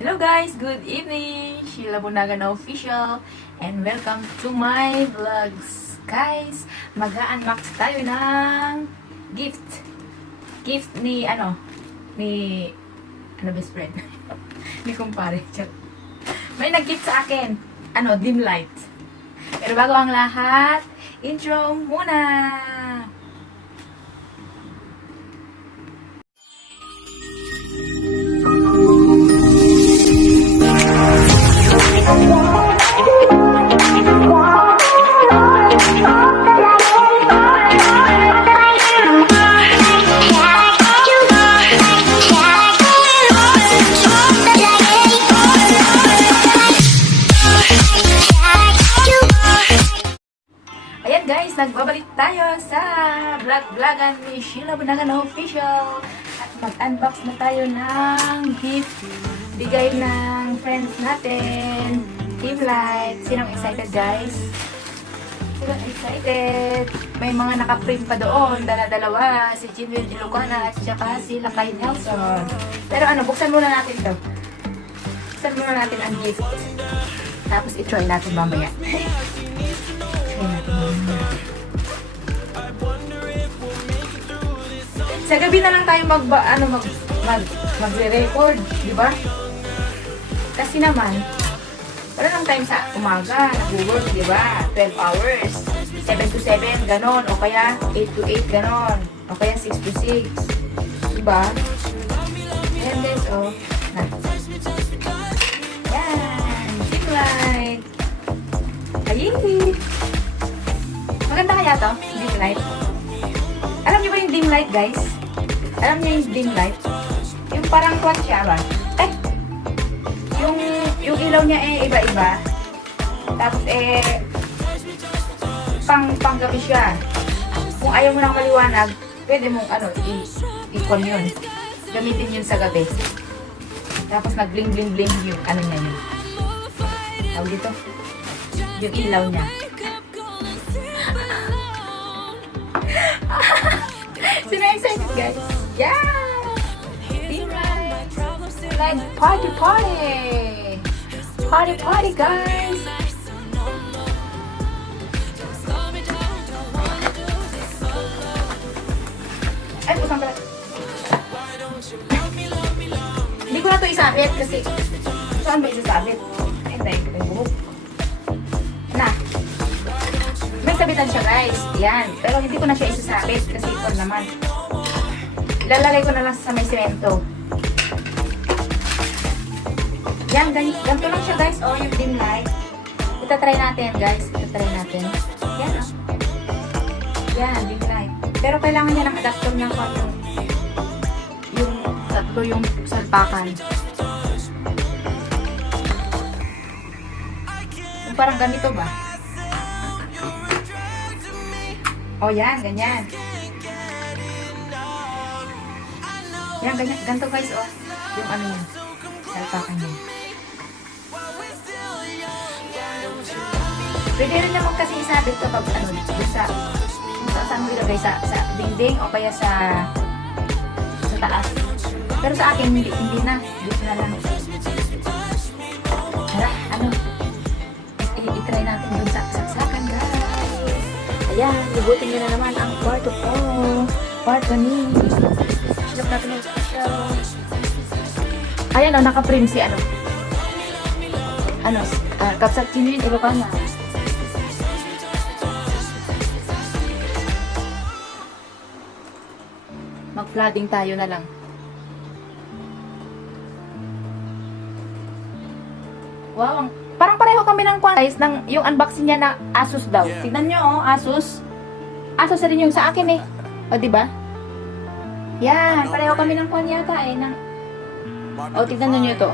Hello guys, good evening! Sheila Bunagan Official and welcome to my vlogs. Guys, mag-unbox tayo ng gift. Gift ni best friend. Ni kumpare. May nag-gift sa akin. Dim light. Pero bago ang lahat, intro muna! Guys, nagbabalik tayo sa vlog-vlogan ni Sheila Bunagan Official at mag-unbox na tayo ng gift bigay ng friends natin, Team Light. Sinong excited guys? Sinong excited? May mga naka-print pa doon, dala-dalawa, si Jinwil Ilocana at saka si Lakay Nelson. Pero buksan muna natin to. Buksan muna natin ang gift, tapos i-try natin mamaya. Sa gabi na lang tayo magre-record, di ba? Kasi naman, wala lang time sa umaga, nag-work, di ba? 12 hours, 7 to 7, ganon, o kaya 8 to 8, ganon, o kaya 6 to 6, di ba? Ayan guys, yan, Team Light. Ayy! Maganda kaya to? Dim light? Alam niyo ba yung dim light, guys? Alam niyo yung dim light? Yung parang kwan siya ba? Yung ilaw niya iba-iba. Tapos pang-gabi siya. Kung ayaw mo ng maliwanag, pwede mong i-con yun. Gamitin yun sa gabi. Tapos nag-bling-bling-bling yung niya yun. Tawag dito? Yung ilaw niya. Sino excited guys? Yeah! Team Light! Like party! Party guys! Ay, pusang pala. Hindi ko na ito isabit kasi saan ba isasabit? Ay, tayo ko yung buhok. May sabitan siya guys. Yan. Pero hindi ko na siya isasabit kasi ito naman. Ilalagay ko na lang sa may semento. Yan. Ganito lang siya guys. Yung dim light. Itatry natin guys. Yan Yan, dim light. Pero kailangan niya ng adapter ng yung tatlo yung salpakan. Yung parang ganito ba? Yan, ganyan. Yan, ganyan. Ganito guys, yung yan. Salpakan niya. Pwede rin naman kasi isabit kapag dun saan mo ilagay sa dingding o kaya sa taas. Pero sa akin, hindi na. Dito na lang. I-try natin dun sa saksakan guys. Ayan, libutin nyo na naman ang kwarto ko. Kwarto ni Silap natin yung special. Ayan naka-frame si Kapsat Jinwil Ilocana. Mag-flooding tayo na lang. Wow, parang pareho kami ng guys ng yung unboxing niya na Asus daw. Tignan nyo Asus. Asus rin yung sa akin di ba? Yan, pareho kami ng kwan yata tignan nyo ito.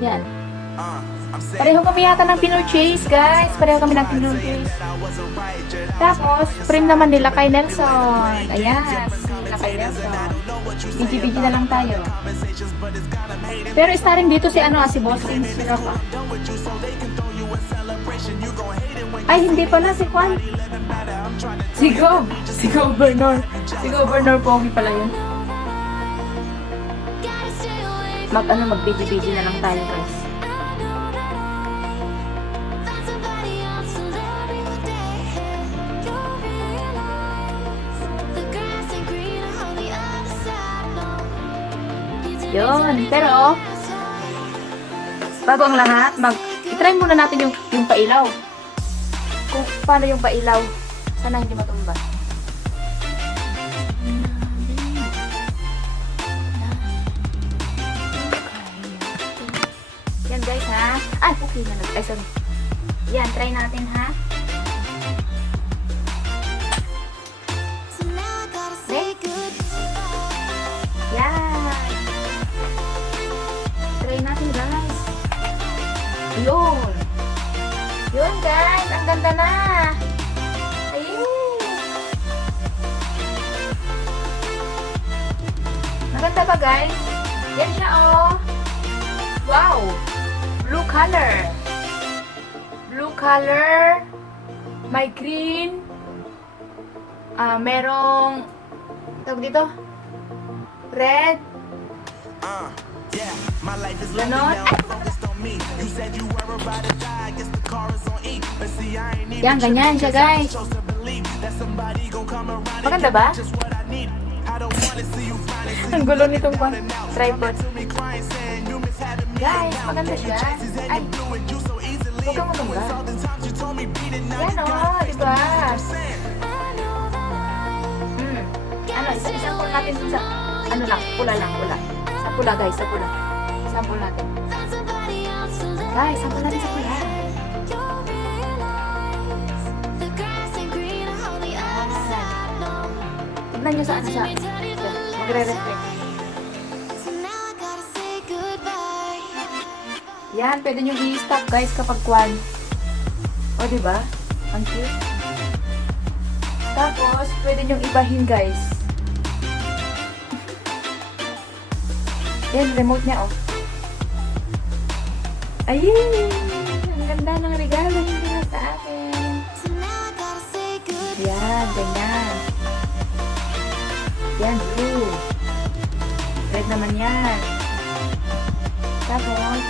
Yan. Pareho kami yata ng pinurchase guys. Pareho kami ng pinurchase. Tapos, frame naman nila kay Nelson. Ayan, nila kay Nelson. BG na lang tayo. Pero starring dito si si Bossing Sirap. Ay, hindi pala si Juan. Si Governor. Si Governor Pogi pala yun. mag-video na lang tayo guys. Yun, pero bago ang lahat, i-try muna natin yung pailaw. Kung paano yung pailaw. Sana hindi matumba. Yan guys ha. Ay, okay na. Ay, sorry. Yan, try natin ha. Next. Yan. Try natin guys. Yun. Yun guys, ang ganda na. Ayun. Maganda ba guys? Yan siya oh. Wow. Blue color. Blue color. May green. Merong tawag dito. Red. Ganon. Yan, ganyan siya guys. Maganda ba? Ang gulo nitong tripod. Guys, maganda siya. Ay, huwag kang matungga. Yan o, diba? Ano, isa-sample natin sa, ano lang, pula lang, pula. Sa pula guys, sa pula. Sample natin. Guys, sample natin sa pula. Tignan nyo sa ano siya. Magre-reflect. Yan, pwede nyo i-stop guys kapag kwan. O, diba? Ang cute. Tapos, pwede nyo ibahin guys. Yan, remote niya, oh. Ayun! Ang ganda ng regalo nila sa akin. Yan, ganyan. Yan, blue. Red naman yan. Tapos,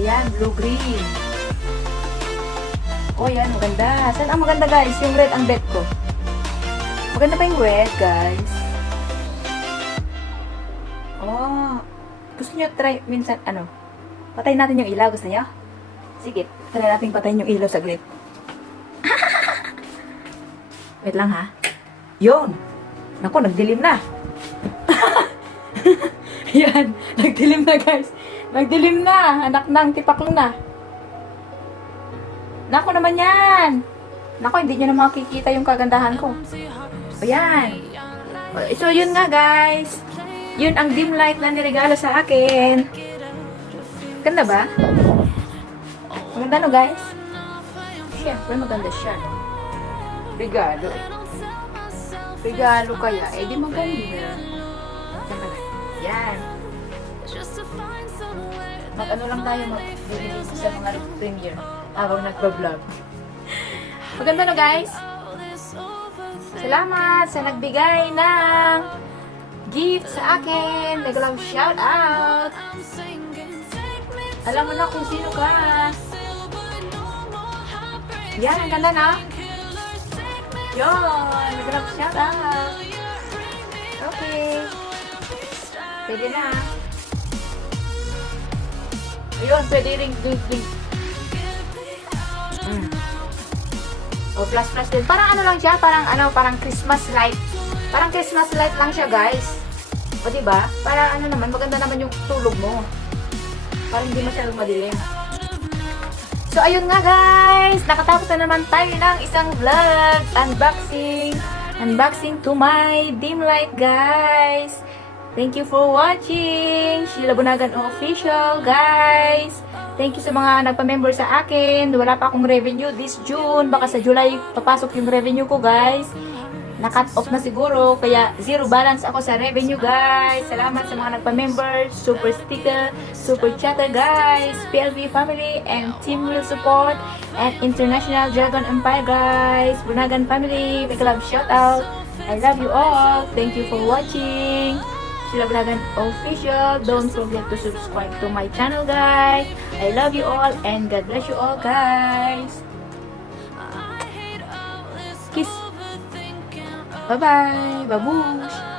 yan, blue-green. Oh, yan, maganda. Saan ang maganda, guys? Yung red ang bet ko. Maganda pa yung red, guys. Oh. Gusto nyo try, minsan, ano? Patayin natin yung ilaw. Gusto nyo? Sige, try natin patayin yung ilaw saglit. Wait lang, ha? Yun! Naku, nagdilim na. Yan, nagdilim na, guys. Nagdilim na. Anak ng tipaklo na. Nako naman yan. Nako, hindi nyo na makikita yung kagandahan ko. Ayan. So, yun nga guys. Yun ang dim light na niregalo sa akin. Ganda ba? Maganda no guys? Siyempre maganda siya. No? Regalo. Regalo kaya. Eh di maganda. Yan. Mag-ano lang tayo mag-release sa mga premiere habang nagpa-vlog. Maganda no guys? Salamat sa nagbigay ng gift sa akin. Nag-love shout out. Alam mo na kung sino ka. Yan, ang ganda na. Yun, nag-love shout out. Okay. Pwede na. Ayun, pwede ring. O, plus din. Parang ano lang siya, parang Christmas light. Parang Christmas light lang siya, guys. O, diba? Parang ano naman, maganda naman yung tulog mo. Parang hindi masyadong madilim. So, ayun nga, guys. Nakatapos na naman tayo ng isang vlog. Unboxing to my dim light, guys. Thank you for watching. Sheila Bunagan Official, guys. Thank you sa mga nagpa-member sa akin. Wala pa akong revenue this June. Baka sa July papasok yung revenue ko, guys. Na-cut off na siguro. Kaya zero balance ako sa revenue, guys. Salamat sa mga nagpa-member. Super sticker, super chatter, guys. PLV family and team will support. And International Dragon Empire, guys. Bunagan family. Big love shout out. I love you all. Thank you for watching. Sheila Bragan Official. Don't forget to subscribe to my channel, guys. I love you all and God bless you all, guys. Kiss. Bye-bye. Babush.